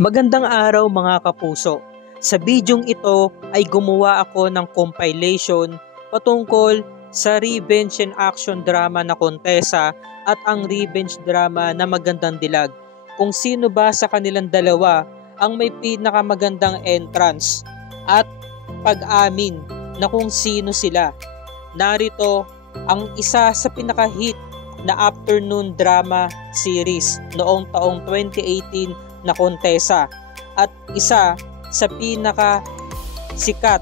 Magandang araw mga kapuso. Sa bidyong ito ay gumawa ako ng compilation patungkol sa revenge and action drama na Kontesa at ang revenge drama na Magandang Dilag. Kung sino ba sa kanilang dalawa ang may pinakamagandang entrance at pag-amin na kung sino sila. Narito ang isa sa pinaka-hit na afternoon drama series noong taong 2018 na Kontesa at isa sa pinaka sikat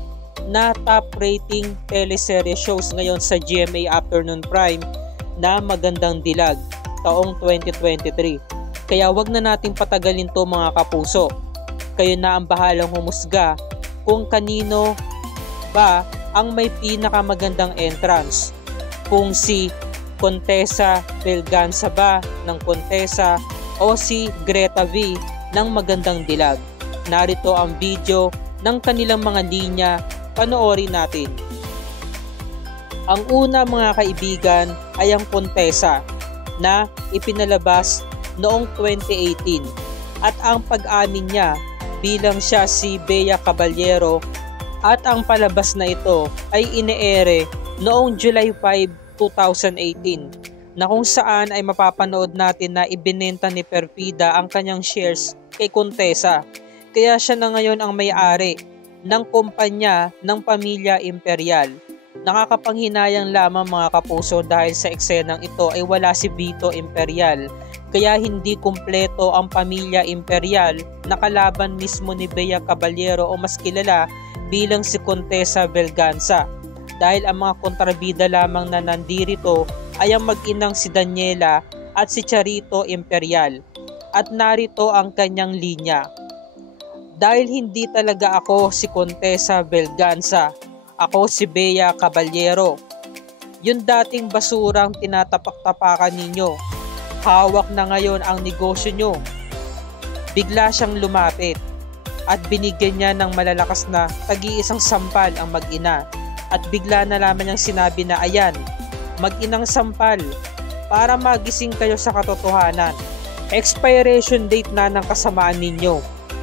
na top rating teleserye shows ngayon sa GMA Afternoon Prime na Magandang Dilag taong 2023. Kaya wag na nating patagalin to mga kapuso. Kayo na ang bahalang humusga kung kanino ba ang may pinakamagandang entrance. Kung si Contessa Belganza ba ng Kontesa o si Greta V ng Magandang Dilag. Narito ang video ng kanilang mga linya, panoorin natin. Ang una mga kaibigan ay ang Kontesa na ipinalabas noong 2018 at ang pag-amin niya bilang siya si Bea Caballero at ang palabas na ito ay ine-ere noong July 5, 2018 na kung saan ay mapapanood natin na ibinenta ni Perfida ang kanyang shares kay Kontesa. Kaya siya na ngayon ang may-ari ng kumpanya ng Pamilya Imperial. Nakakapanghinayang lamang mga kapuso dahil sa eksenang ito ay wala si Vito Imperial. Kaya hindi kumpleto ang Pamilya Imperial na kalaban mismo ni Bea Caballero o mas kilala bilang si Contessa Belganza. Dahil ang mga kontrabida lamang na nandirito ay ang mag-inang si Daniela at si Charito Imperial. At narito ang kanyang linya. Dahil hindi talaga ako si Contessa Belganza, ako si Bea Caballero. Yung dating basurang tinatapak-tapakan ninyo, hawak na ngayon ang negosyo nyo. Bigla siyang lumapit at binigyan niya ng malalakas na tag-iisang sampal ang mag-ina. At bigla na lamang niyang sinabi na ayan, mag-inang sampal para magising kayo sa katotohanan. Expiration date na ng kasamaan ninyo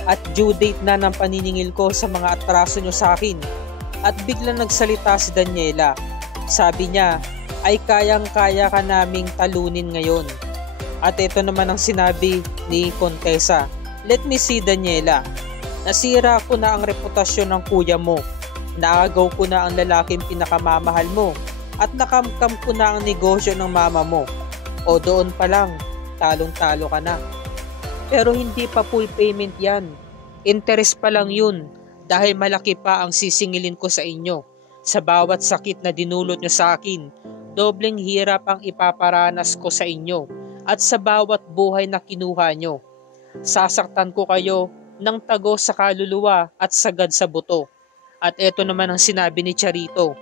at due date na ng paniningil ko sa mga atraso nyo sa akin. At bigla nagsalita si Daniela. Sabi niya ay kayang-kaya ka naming talunin ngayon. At ito naman ang sinabi ni Contessa. Let me see Daniela. Nasira ko na ang reputasyon ng kuya mo. Naagaw ko na ang lalaking pinakamamahal mo at nakamkam ko na ang negosyo ng mama mo. O doon pa lang, talong-talo ka na. Pero hindi pa full payment yan. Interest pa lang yun dahil malaki pa ang sisingilin ko sa inyo. Sa bawat sakit na dinulot nyo sa akin, dobleng hirap ang ipaparanas ko sa inyo at sa bawat buhay na kinuha nyo. Sasaktan ko kayo ng tago sa kaluluwa at sagad sa buto. At ito naman ang sinabi ni Charito.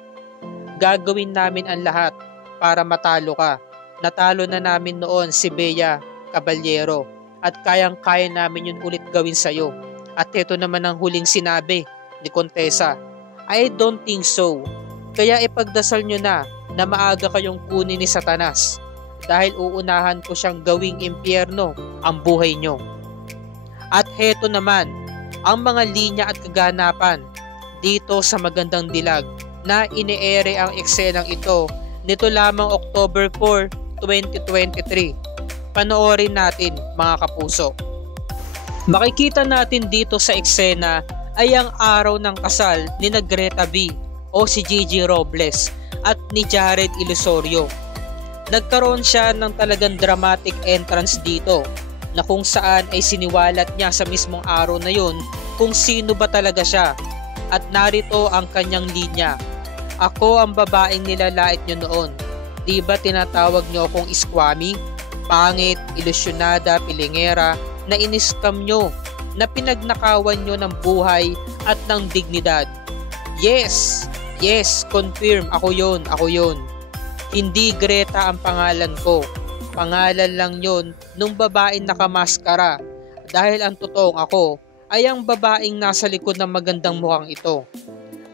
Gagawin namin ang lahat para matalo ka. Natalo na namin noon si Bea Caballero at kayang-kaya namin yun ulit gawin sa'yo. At ito naman ang huling sinabi ni Contessa. I don't think so. Kaya ipagdasal nyo na maaga kayong kunin ni Satanas dahil uunahan ko siyang gawing impyerno ang buhay nyo. At heto naman ang mga linya at kaganapan dito sa Magandang Dilag na ine-ere ang eksenang ito nito lamang October 4, 2023. Panoorin natin mga kapuso. Makikita natin dito sa eksena ay ang araw ng kasal ni Greta V o si Gigi Robles at ni Jared Ilusorio. Nagkaroon siya ng talagang dramatic entrance dito na kung saan ay siniwalat niya sa mismong araw na yun kung sino ba talaga siya. At narito ang kanyang linya. Ako ang babaeng nilalait nyo noon. Di ba tinatawag nyo akong iskwami? Pangit, ilusyonada, pilingera, na iniskam nyo, na pinagnakawan nyo ng buhay at ng dignidad. Yes, confirm, ako yon. Hindi Greta ang pangalan ko. Pangalan lang yon nung babaeng nakamaskara. Dahil ang totoong ako ay ang babaeng nasa likod ng magandang mukhang ito.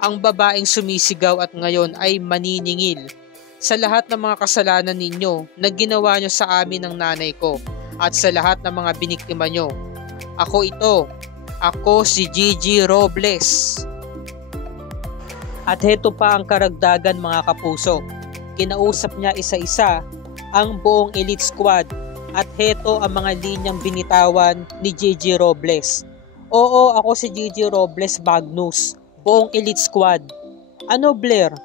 Ang babaeng sumisigaw at ngayon ay maniningil sa lahat ng mga kasalanan ninyo na ginawa nyo sa amin ng nanay ko at sa lahat ng mga biniktima nyo. Ako ito. Ako si Gigi Robles. At heto pa ang karagdagan mga kapuso. Kinausap niya isa-isa ang buong elite squad at heto ang mga linyang binitawan ni Gigi Robles. Oo, ako si Gigi Robles Magnus, buong elite squad. Ano Blair,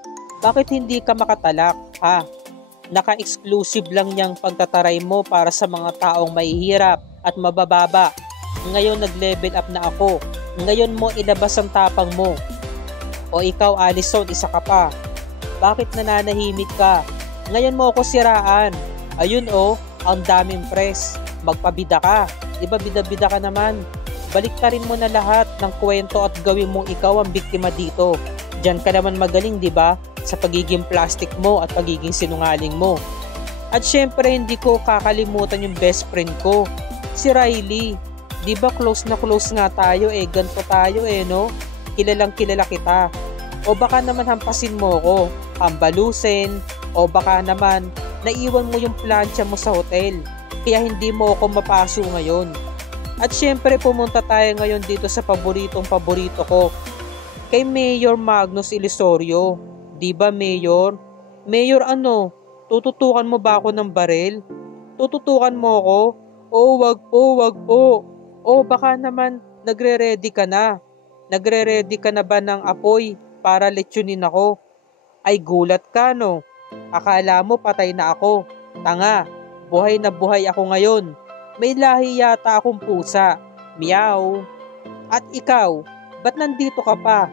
bakit hindi ka makatalak ha? Naka-exclusive lang niyang pagtataray mo para sa mga taong mahihirap at mabababa. Ngayon nag-level up na ako. Ngayon mo ilabas ang tapang mo. O ikaw Alison, isa ka pa. Bakit nananahimik ka? Ngayon mo ako siraan. Ayun ang daming press. Magpabida ka. Diba bida-bida ka naman? Baliktarin mo na lahat ng kwento at gawin mong ikaw ang biktima dito. Diyan ka naman magaling, diba? Sa pagiging plastic mo at pagiging sinungaling mo. At syempre hindi ko kakalimutan yung best friend ko, si Riley. Diba close na close nga tayo ganto tayo no? Kilalang kilala kita. O baka naman hampasin mo ko, hambalusin, o baka naman naiwan mo yung plancha mo sa hotel, kaya hindi mo ako mapaso ngayon. At syempre pumunta tayo ngayon dito sa paborito ko, kay Mayor Magnus Ilisorio. Diba Mayor? Mayor ano? Tututukan mo ba ako ng baril? Tututukan mo ako? Wag po. O baka naman nagre-ready ka na. Nagre-ready ka na ba ng apoy para lechonin ako? Ay gulat ka no? Akala mo patay na ako. Tanga, buhay na buhay ako ngayon. May lahi yata akong pusa. Meow. At ikaw, ba't nandito ka pa?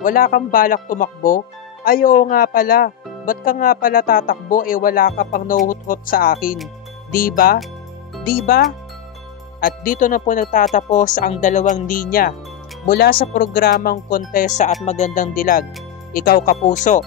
Wala kang balak tumakbo? Ay oo nga pala. Ba't ka nga pala tatakbo wala ka pang nahuhut-hut sa akin? Diba? At dito na po nagtatapos ang dalawang linya mula sa programang Kontesa at Magandang Dilag. Ikaw kapuso,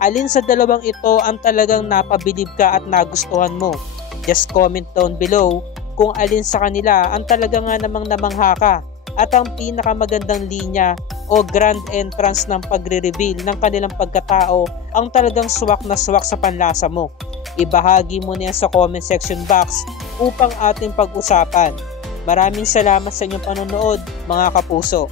alin sa dalawang ito ang talagang napabilib ka at nagustuhan mo? Just comment down below kung alin sa kanila ang talaga nga namang namangha ka at ang pinakamagandang linya o grand entrance ng pagre-reveal ng kanilang pagkatao ang talagang swak na swak sa panlasa mo. Ibahagi mo na yan sa comment section box upang ating pag-usapan. Maraming salamat sa inyong panonood mga kapuso.